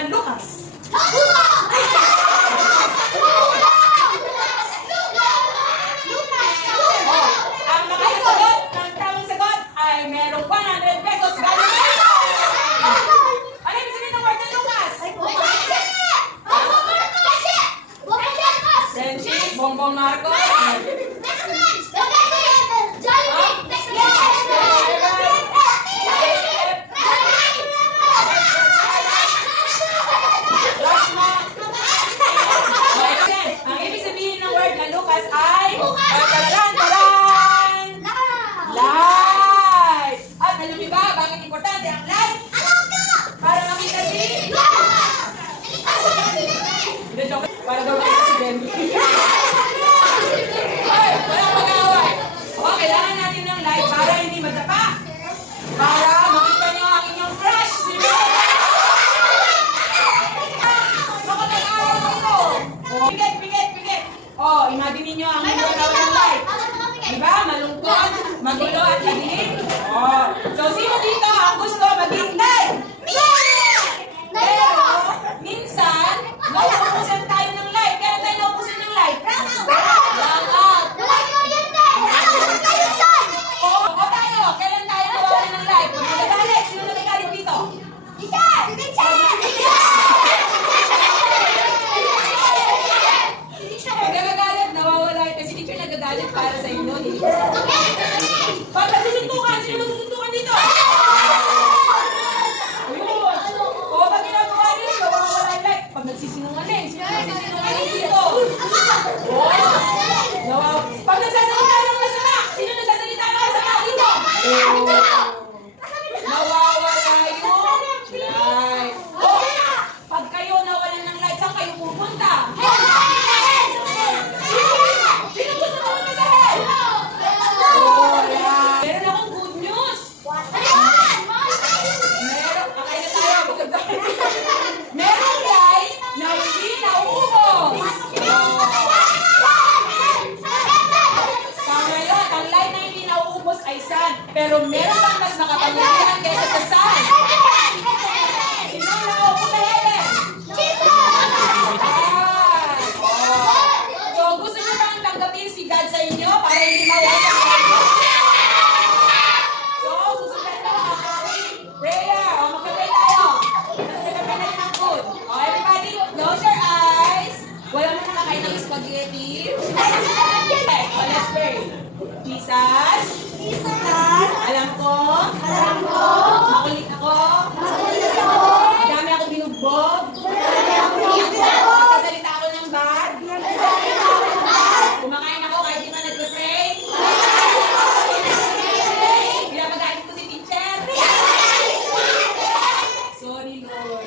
na Lucas. Ang makasagot ng tamang sagot ay merong 100 pesos galing sa iyo. Ano ibig sabihin ng word na Lucas? Friendship, Bongbong Marcos. Ang ibig sabihin ng word na Lucas ay light. At alam niyo ba bakit importante ang light? Para makita si para daw makita si Ben. Ay, wala mag-away. O, kailangan natin ng light para hindi madapa. Para makita niyo ang inyong crush. Si Ben. Makapag-away kayo. O, pikit. O, imagine niyo ang mundo na walang light. Diba? Malungkot, magulo at ladinig. O, so sino dito ang gusto maging light? Pero, minsan, nauubusan tayo ng light. Kaya tayo nauubusan ng light. O tayo, kailan tayo nawawalan ng light? Kung nagagalit, sino nagagalit dito? Pag nagagalit, nawawala kasi teacher nagagalit para sa inyo. Pag nagsusuntukan, sino nagsusuntukan dito? O, pag ginagawa nyo, nawawala yung light. Pag nagsisinungaling, sino nagsisinungaling dito? Pag nagsasalita ng masama, sino nagsasalita ng masama dito? Nawawala yung light. O, pag kayo nawalan ng light, saan kayo pupunta? Sino gusto pumunta sa hell? Meron akong good news. Kakain na tayo. Merong light na hindi nauubos. Tama yun. Ang light na hindi nauubos ay sun. Pero meron pang mas makapangyarihan kaysa sa sun. Sino ang nauubos sa heaven? So, gusto nyo bang tanggapin si God sa inyo para hindi mawala? So, susundan na ang aming prayer. O, magpapay tayo. Magpapay na rin ang food. O, everybody, close your eyes. Wala mo nakakain ng spaghetti. Okay, o, let's pray. Jesus, alam ko, makulit ako, madami ako binugbog, magsasalita ako ng bad, kumakain ako kahit di man nagpe-pray, pinapagalit ko si teacher. Sorry, Lord.